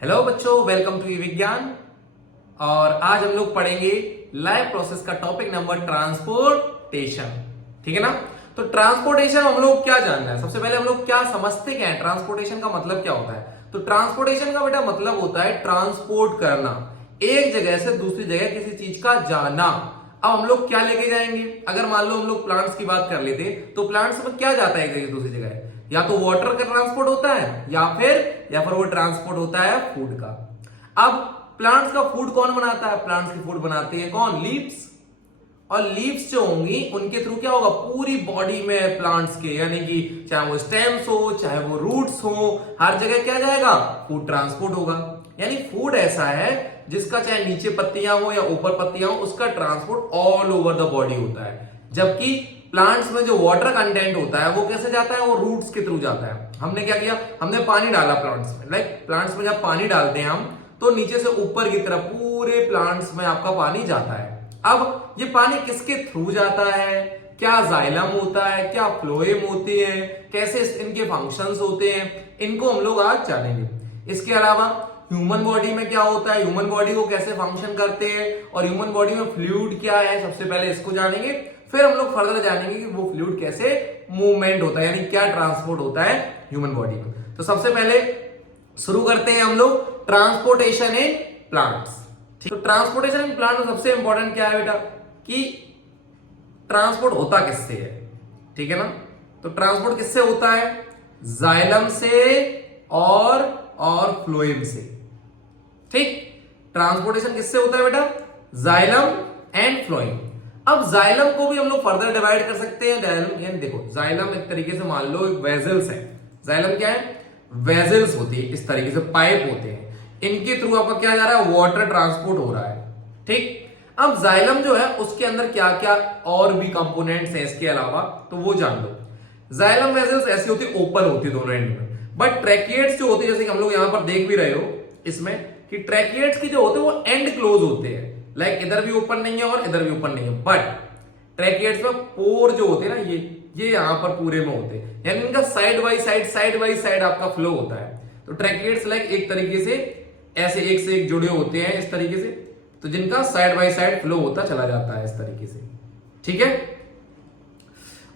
Hello बच्चों, welcome to विज्ञान। और आज हम लोग पढ़ेंगे लाइफ प्रोसेस का टॉपिक नंबर ट्रांसपोर्टेशन। ठीक है ना। तो ट्रांसपोर्टेशन हम लोग क्या जानना है, सबसे पहले हम लोग क्या समझते क्या है, ट्रांसपोर्टेशन का मतलब क्या होता है। तो ट्रांसपोर्टेशन का बेटा मतलब होता है ट्रांसपोर्ट करना, एक जगह से दूसरी जगह किसी चीज का जाना। अब हम लोग क्या लेके जाएंगे, अगर मान लो हम लोग प्लांट्स की बात कर लेते तो प्लांट्स में क्या जाता है एक जगह से दूसरी जगह, या तो वाटर का ट्रांसपोर्ट होता है या फिर वो ट्रांसपोर्ट होता है फूड का। अब प्लांट्स का फूड कौन बनाता है, प्लांट्स की फूड बनाते हैं कौन, लीव्स। और लीव्स जो होंगी उनके थ्रू क्या होगा, पूरी बॉडी में प्लांट्स के, यानी कि चाहे वो स्टेम्स हो चाहे वो रूट्स हो, हर जगह क्या जाएगा, फूड ट्रांसपोर्ट होगा। यानी फूड ऐसा है जिसका चाहे नीचे पत्तियां हो या ऊपर पत्तियां हो, उसका transport all over the body होता है। जबकि प्लांट्स में जो वाटर कंटेंट होता है वो कैसे जाता है, वो रूट्स के थ्रू जाता है। हमने क्या किया, हमने पानी डाला प्लांट्स में। प्लांट्स में जब पानी डालते हैं हम, तो नीचे से ऊपर की तरफ पूरे प्लांट्स में आपका पानी जाता है। अब ये पानी किसके थ्रू जाता है, क्या जाइलम होता है, क्या फ्लोएम होती है, कैसे इनके फंक्शंस होते हैं, इनको हम लोग आज जानेंगे। इसके अलावा ह्यूमन बॉडी में क्या होता है, ह्यूमन बॉडी को कैसे फंक्शन करते हैं, और ह्यूमन बॉडी में फ्लूइड क्या है, सबसे पहले इसको जानेंगे। फिर हम लोग फर्दर जानेंगे कि वो फ्लूइड कैसे मूवमेंट होता है, यानी क्या ट्रांसपोर्ट होता है ह्यूमन बॉडी में। तो सबसे पहले शुरू करते हैं हम लोग ट्रांसपोर्टेशन इन प्लांट्स। तो ट्रांसपोर्टेशन इन प्लांट में सबसे इंपॉर्टेंट क्या है बेटा, कि ट्रांसपोर्ट होता किससे है। ठीक है ना। तो ट्रांसपोर्ट किससे होता है, जाइलम से और फ्लोएम से। ठीक, ट्रांसपोर्टेशन किससे होता है बेटा, जाइलम एंड फ्लोएम। अब जाइलम को भी हम लोग फर्दर डिवाइड कर सकते हैं। जाइलम यानी देखो, जाइलम एक तरीके से मान लो एक वेजल्स है। जाइलम क्या है, वेजल्स होती है, इस तरीके से पाइप होते हैं, इनके थ्रू आपका क्या जा रहा है, वाटर ट्रांसपोर्ट हो रहा है। ठीक, अब जाइलम जो है उसके अंदर क्या क्या और भी कंपोनेंट्स हैं इसके अलावा, तो वो जान लो। जाइलम वेजल्स ऐसी होती है, ओपन होती है दोनों एंड में, बट ट्रैकिएट्स जो होते हैं, जैसे कि हम लोग यहां पर देख भी रहे हो इसमें, कि ट्रैकिएट्स की जो होते हैं वो एंड क्लोज होते हैं। इधर भी ओपन नहीं है और इधर भी ओपन नहीं है, बट ट्रैकिएट्स में पोर जो होते हैं ना, ये यहां पर पूरे में होते हैं, यानी इनका साइड बाई साइड आपका फ्लो होता है। तो ट्रैकिएट्स एक तरीके से ऐसे एक से एक जुड़े होते हैं इस तरीके से, तो जिनका साइड बाई साइड फ्लो होता चला जाता है इस तरीके से। ठीक है,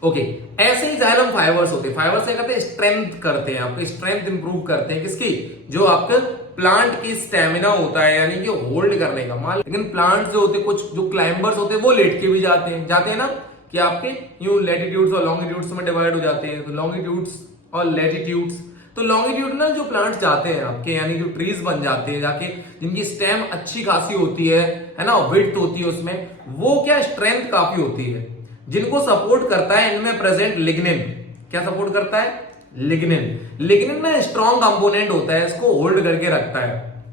ओके। ऐसे ही जाइलम फाइबर्स होते हैं, फाइबर्स क्या करते हैं, स्ट्रेंथ करते हैं, आपको स्ट्रेंथ इंप्रूव करते हैं, किसकी, जो आपका प्लांट की स्टेमिना होता है, यानी कि होल्ड करने का माल। लेकिन प्लांट्स जो होते हैं, कुछ जो क्लाइंबर्स होते हैं वो लेट के भी जाते हैं ना, कि आपके यूं लैटिट्यूड्स और लॉन्गिट्यूड्स में डिवाइड हो जाते हैं। तो लॉन्गिट्यूड्स और लैटिट्यूड्स, तो लॉन्गिट्यूडनल जो प्लांट्स जाते हैं आपके, यानी जो ट्रीज बन जाते हैं जाके, जिनकी स्टेम अच्छी खासी होती है ना, विड्थ होती है उसमें, वो क्या स्ट्रेंथ काफी होती है, जिनको सपोर्ट करता है इनमें प्रेजेंट लिग्निन। क्या सपोर्ट करता है, लिग्निन। लिग्निन में स्ट्रॉन्ग कंपोनेंट होता है, इसको होल्ड करके रखता है।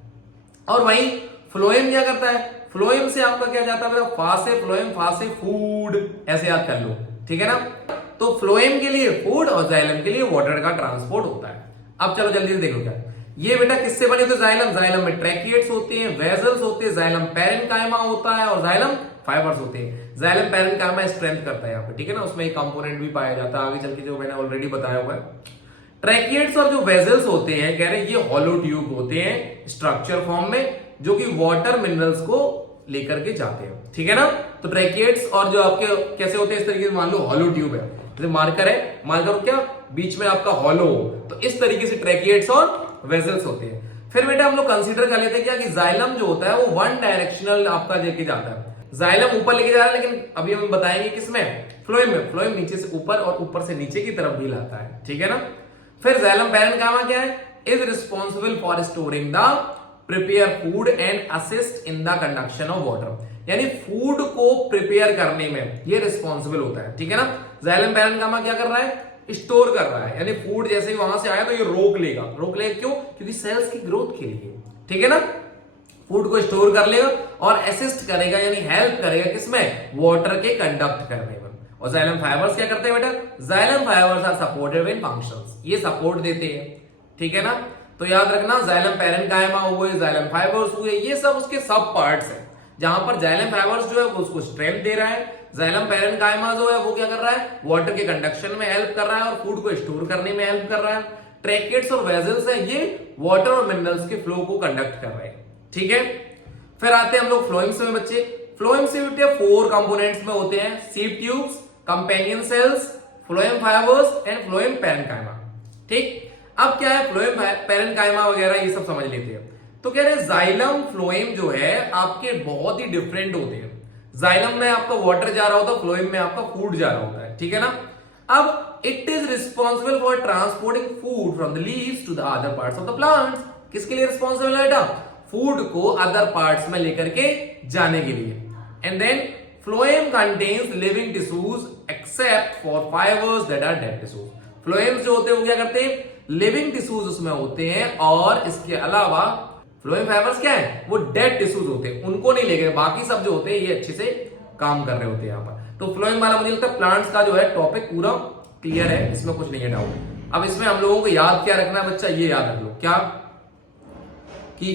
और वहीं फ्लोएम क्या करता है, फ्लोएम से आपका क्या जाता है, फा से फ्लोएम, फा से फूड, ऐसे याद कर लो। ठीक है ना। तो फ्लोएम के लिए फूड और जाइलम के लिए वाटर का ट्रांसपोर्ट होता है। अब चलो जल्दी से देखो क्या ये बेटा किससे बने होते, जाइलम। जाइलम में ट्रैकिएट्स होते हैं, वेजल्स होते हैं, जाइलम पैरेन्काइमा होता है, और जाइलम फाइबर्स होते हैं। जाइलम पैरेन्काइमा स्ट्रेंथ करता है यहाँ पे, ठीक है ना, उसमें एक कंपोनेंट भी पाया जाता है, आगे चल के जो मैंने ऑलरेडी बताया हुआ है। ट्रैकिएट्स और जो वेजल्स होते हैं, कह रहे ये हॉलो ट्यूब होते हैं स्ट्रक्चर फॉर्म में, जो कि वाटर मिनरल्स को लेकर के जाते हैं। ठीक है ना। तो ट्रैकिएट्स और जो आपके कैसे होते हैं, इस तरीके से मान लो हॉलो ट्यूब है, जैसे मार्कर है, मार्कर क्या बीच में आपका हॉलो, तो इस तरीके से ट्रैकिएट्स और वेजल्स होते हैं। फिर बेटा हम लोग कंसीडर कर लेते हैं क्या, कि जाइलम जो होता है वो वन डायरेक्शनल आपका लेके जाता है। जाइलम ऊपर लेके जा रहा है, लेकिन अभी हम बताएंगे किसमें, फ्लोएम में। फ्लोएम नीचे से ऊपर और ऊपर से नीचे की तरफ भी लाता है। ठीक है ना। फिर जाइलम पैरेन्काइमा क्या है, is responsible for storing the prepare food and assist in the conduction of water, यानी फूड को प्रिपेयर करने में ये रिस्पॉन्सिबल होता है। ठीक है ना। जाइलम पैरेन्काइमा क्या कर रहा है, स्टोर कर रहा है, यानी फूड जैसे ही वहां से आया तो ये रोक लेगा क्यों, क्योंकि सेल्स की ग्रोथ के लिए। ठीक है ना। फूड को स्टोर कर लेगा और असिस्ट करेगा, यानी हेल्प करेगा किसमें, वाटर के कंडक्ट करने में। और जाइलम फाइबर्स क्या करते हैं बेटा, xylem fibres are supportive in functions, ये सपोर्ट देते हैं। ठीक है ना। तो याद रखना, जाइलम पैरेन्काइमा हुए, जाइलम फाइबर्स हुए, ये सब उसके सब पार्ट्स हैं, जहां पर जाइलम फाइबर्स जो है वो उसको स्ट्रेंथ दे रहा है, जाइलम पैरेन्काइमा जो है वो क्या कर रहा है, वाटर के कंडक्शन में हेल्प कर रहा है और फूड को स्टोर करने में हेल्प कर रहा है। ट्रैकेट्स और वेजल्स है, ये वाटर और मिनरल्स के फ्लो को कंडक्ट कर रहे हैं। ठीक है, फिर आते हैं हम लोग फ्लोएम से में बच्चे। फ्लोएम से 4 कंपोनेंट्स में होते हैं, sieve tubes, companion cells, phloem fibres and phloem parenchyma. ठीक, अब क्या है फ्लोएम पैरेन्काइमा वगैरह ये सब समझ लेते हैं। तो कह रहे जाइलम फ्लोएम जो है आपके बहुत ही डिफरेंट होते हैं। जाइलम में आपका वाटर जा रहा होता है, फ्लोएम में आपका फूड जा रहा होता है। ठीक है ना। अब it is responsible for transporting food from the leaves to the other parts of the plants. किसके लिए रिस्पॉन्सिबल है बेटा? फूड को अदर पार्ट्स में लेकर के जाने के लिए। And then phloem contains living tissues except for fibres that are dead tissues. Phloems जो होते हैं वो क्या करते हैं? लिविंग टिश्यूज उसमें होते हैं, और इसके अलावा फ्लोएम फाइबर्स क्या है? वो डेड टिश्यूज होते हैं, उनको नहीं लेकर बाकी सब जो होते हैं ये अच्छे से काम कर रहे होते हैं यहाँ पर। तो फ्लोएम वाला मुझे लगता है प्लांट्स का जो है टॉपिक पूरा क्लियर है, इसमें कुछ नहीं है डाउट। अब इसमें हम लोगों को याद क्या रखना है बच्चा? ये याद रख लो क्या, कि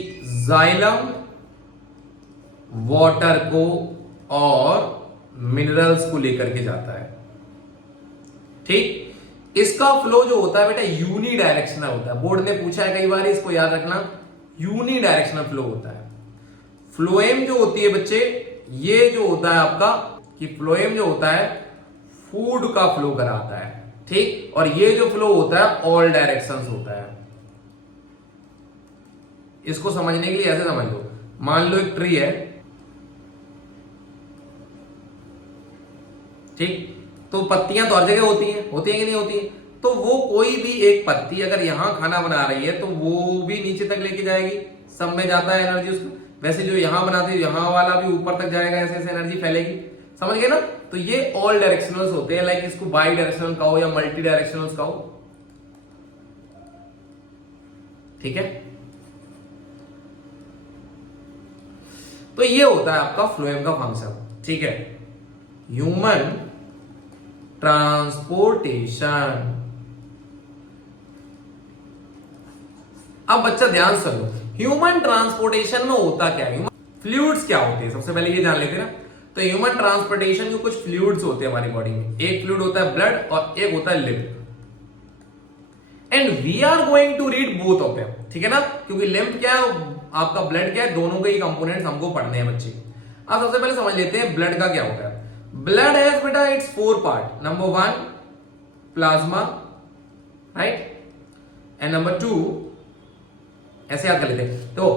जाइलम वाटर को और मिनरल्स को लेकर के जाता है। ठीक, इसका फ्लो जो होता है बेटा यूनी डायरेक्शनल होता है। बोर्ड ने पूछा है कई बार, इसको याद रखना, यूनी डायरेक्शनल फ्लो होता है। फ्लोएम जो होती है बच्चे, ये जो होता है आपका, कि फ्लोएम जो होता है फूड का फ्लो कराता है। ठीक, और ये जो फ्लो होता है ऑल डायरेक्शंस होता है। इसको समझने के लिए ऐसे समझ लो, मान लो एक ट्री है, ठीक, तो पत्तियां तो हर जगह होती हैं कि नहीं होती हैं? तो वो कोई भी एक पत्ती अगर यहां खाना बना रही है तो वो भी नीचे तक लेके जाएगी, सब में जाता है एनर्जी उसको। वैसे जो यहां बनाते हैं यहां वाला भी ऊपर तक जाएगा, ऐसे ऐसे एनर्जी फैलेगी। समझ गए ना? तो ये ऑल डायरेक्शनल्स होते हैं, लाइक इसको बाई डायरेक्शनल कहो या मल्टी डायरेक्शनल्स कहो। ठीक है, तो ये होता है आपका फ्लोएम का फंक्शन। ठीक है, ह्यूमन ट्रांसपोर्टेशन। अब बच्चा ध्यान से लो, ह्यूमन ट्रांसपोर्टेशन में होता क्या है? फ्लूइड्स क्या होते हैं सबसे पहले ये जान लेते हैं ना। तो ह्यूमन ट्रांसपोर्टेशन के कुछ फ्लूइड्स होते हैं हमारी बॉडी में। एक फ्लूइड होता है ब्लड और एक होता है lymph, and we are going to read both of them. ठीक है ना, क्योंकि लिम्फ क्या है, आपका ब्लड क्या है, दोनों के ही कंपोनेंट्स हमको पढ़ने हैं बच्चे। अब सबसे पहले समझ लेते हैं ब्लड का क्या होता है। ब्लड हैज बेटा it's 4 part. Number 1 plasma, right, and number 2 ऐसे याद कर लेते हैं, तो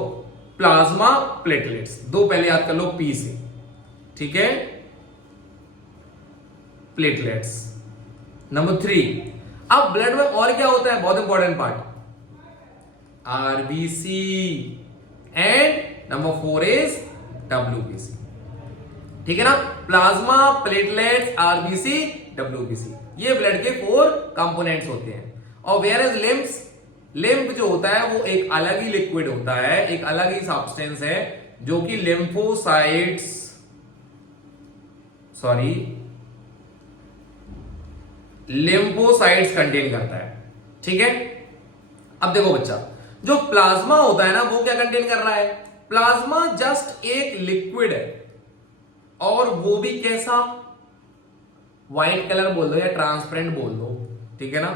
प्लाज्मा प्लेटलेट्स, दो पहले याद कर लो पी से। ठीक है, प्लेटलेट्स। नंबर 3, अब ब्लड में और क्या होता है, बहुत important part, RBC, and number 4 is WBC. ठीक है ना, प्लाज्मा, प्लेटलेट्स, आरबीसी, डब्ल्यूबीसी, ये ब्लड के 4 कंपोनेंट्स होते हैं। और वेयर इज लिम्फ्स, लिम्फ जो होता है वो एक अलग ही लिक्विड होता है, एक अलग ही सब्सटेंस है जो कि लिम्फोसाइट्स, लिम्फोसाइट्स कंटेन करता है। ठीक है, अब देखो बच्चा, जो प्लाज्मा होता है ना वो क्या कंटेन कर रहा है? प्लाज्मा जस्ट एक लिक्विड है, और वो भी कैसा, व्हाइट कलर बोल दो या ट्रांसपेरेंट बोल दो। ठीक है ना,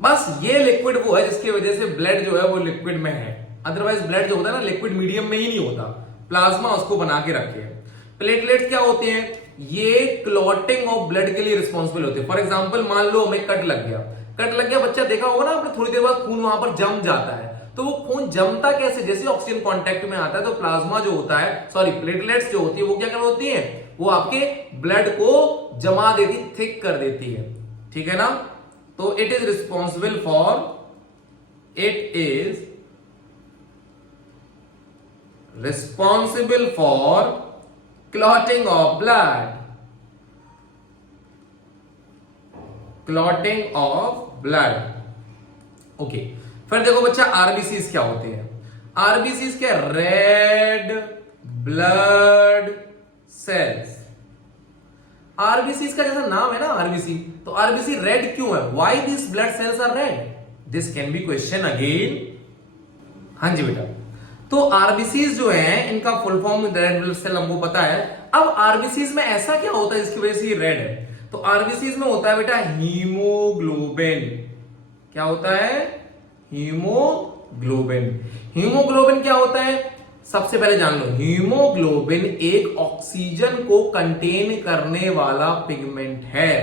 बस ये लिक्विड वो है जिसकी वजह से ब्लड जो है वो लिक्विड में है। अदरवाइज ब्लड जो होता है ना लिक्विड मीडियम में ही नहीं होता, प्लाज्मा उसको बना के रखे है। प्लेटलेट्स क्या होते हैं? ये क्लॉटिंग ऑफ ब्लड के लिए रिस्पॉन्सिबल होते हैं। फॉर एग्जांपल मान लो हमें कट लग गया, बच्चा देखा होगा ना आपने, थोड़ी देर बाद खून वहां पर जम जाता है। तो वो खून जमता कैसे? जैसे ऑक्सीजन कांटेक्ट में आता है तो प्लाज्मा जो होता है, प्लेटलेट्स जो होती है वो क्या कर होती है, वो आपके ब्लड को जमा देती, थिक कर देती है। ठीक है ना, तो it is responsible for clotting of blood. Okay, फिर देखो बच्चा आरबीसीज क्या होते हैं। आरबीसीज क्या? Red blood cells. आरबीसी का जैसा नाम है ना आरबीसी, तो आरबीसी रेड क्यों है? Why this blood cells are red? This can be question again. हाँ जी बेटा, तो आरबीसीज जो है इनका full form red blood cell हमको पता है। अब आरबीसीज में ऐसा क्या होता है जिसकी वजह से ये रेड है? तो आरबीसीज में होता है बेटा हीमोग्लोबिन। क्या होता है? हीमोग्लोबिन। हीमोग्लोबिन क्या होता है? सबसे पहले जान लो, हीमोग्लोबिन एक ऑक्सीजन को कंटेन करने वाला पिगमेंट है।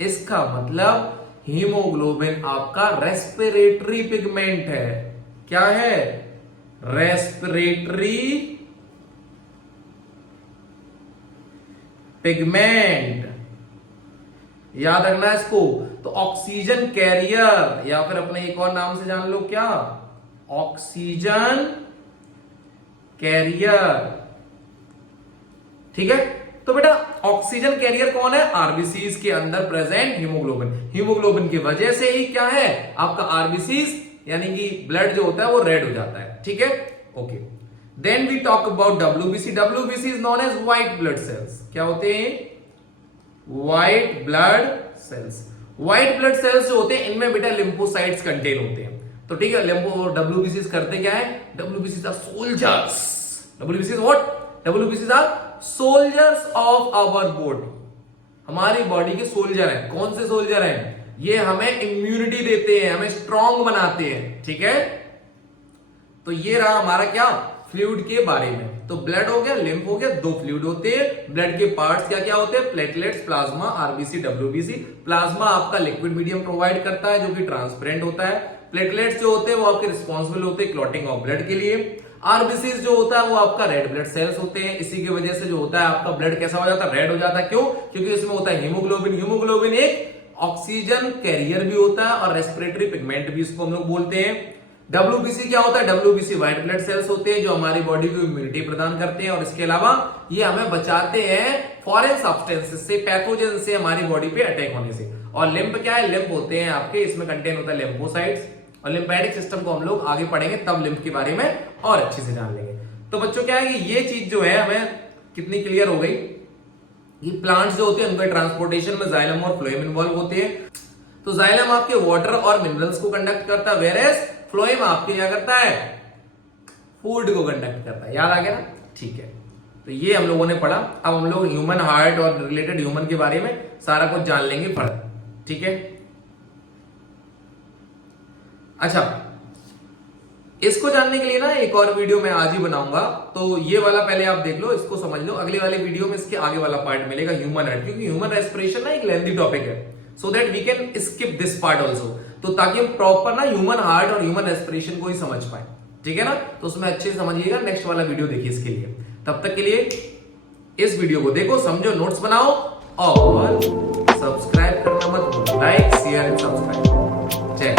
इसका मतलब हीमोग्लोबिन आपका रेस्पिरेटरी पिगमेंट है। क्या है? Respiratory pigment. याद रखना है इसको। तो ऑक्सीजन कैरियर, या फिर अपने एक और नाम से जान लो, क्या? Oxygen carrier. ठीक है। तो बेटा ऑक्सीजन कैरियर कौन है? आरबीसीज के अंदर प्रेजेंट हीमोग्लोबिन। हीमोग्लोबिन की वजह से ही क्या है आपका आरबीसीज यानी कि ब्लड जो होता है वो रेड हो जाता है। ठीक है, okay. Then we talk about WBC. WBC is known as white blood cells. क्या होते हैं? White blood cells. White blood cells जो होते हैं इनमें बेटा लिम्फोसाइट्स कंटेन होते हैं। तो ठीक है, डब्ल्यूबीसी करते क्या है? WBC are soldiers. WBC what? WBC are soldiers of our body. हमारी बॉडी के सोल्जर हैं। कौन से सोल्जर हैं? ये हमें इम्यूनिटी देते हैं, हमें स्ट्रांग बनाते हैं। ठीक है, तो ये रहा हमारा क्या? फ्लूइड के बारे में। तो ब्लड हो गया, लिम्फ हो गया, दो फ्लूइड होते हैं। ब्लड के पार्ट्स क्या क्या होते हैं? Platelets, plasma, RBC, WBC. Plasma आपका लिक्विड मीडियम प्रोवाइड करता है जो कि ट्रांसपेरेंट होता है। प्लेटलेट्स जो होते हैं वो आपके रिस्पॉन्सिबल होते हैं क्लॉटिंग ऑफ ब्लड के लिए। आरबीसी जो होता है वो आपका रेड ब्लड सेल्स होते हैं। इसी की वजह से जो होता है आपका ब्लड कैसा हो जाता है? रेड हो जाता है। क्यों? क्योंकि इसमें होता है हीमोग्लोबिन। हीमोग्लोबिन एक ऑक्सीजन कैरियर भी होता है और रेस्पिरेटरी पिगमेंट भी इसको हम लोग बोलते हैं। डब्ल्यूबीसी क्या होता है? डब्ल्यूबीसी व्हाइट ब्लड सेल्स होते हैं जो हमारी बॉडी को इम्यूनिटी प्रदान करते हैं और इसके अलावा ये हमें बचाते हैं फॉरेन सब्सटेंसेस से, पैथोजन से हमारी बॉडी पे अटैक होने से। और लिम्फ क्या है? लिम्फ होते हैं आपके, इसमें कंटेन होता है लिम्फोसाइट्स। और लिम्फेटिक सिस्टम को हम लोग आगे पढ़ेंगे तब लिम्फ के बारे में और अच्छे से जान लेंगे। तो बच्चों क्या है कि ये चीज जो है हमें कितनी क्लियर हो गई? ये प्लांट्स जो होते हैं उनके ट्रांसपोर्टेशन में जाइलम और फ्लोएम इन्वॉल्व होते हैं। तो जाइलम आपके वाटर और मिनरल्स को कंडक्ट करता है, वेरेस फ्लोएम आपके क्या करता है? फूड को कंडक्ट करता है। याद आ गया ना? ठीक है, तो ये हम लोगों ने पढ़ा। अब हम लोग ह्यूमन हार्ट और रिलेटेड ह्यूमन के बारे में सारा कुछ जान लेंगे फर्दर। ठीक है, अच्छा, इसको जानने के लिए ना एक और वीडियो मैं आज ही बनाऊंगा। तो ये वाला पहले आप देख लो, इसको समझ लो। अगले वाले वीडियो में इसके आगे वाला पार्ट मिलेगा ह्यूमन हार्ट, क्योंकि ह्यूमन रेस्पिरेशन ना एक लेंथी टॉपिक है। So that we can skip this part also. तो ताकि हम प्रॉपर ना ह्यूमन हार्ट और ह्यूमन रेस्पिरेशन को ही समझ पाए। ठीक है ना? तो उसमें अच्छे से समझिएगा। नेक्स्ट वाला वीडियो देखिए इसके लिए। तब तक के लिए इस वीडियो को देखो, समझो, नोट्स बनाओ और सब्सक्राइब करना मत भूलो। Like, share and subscribe. जय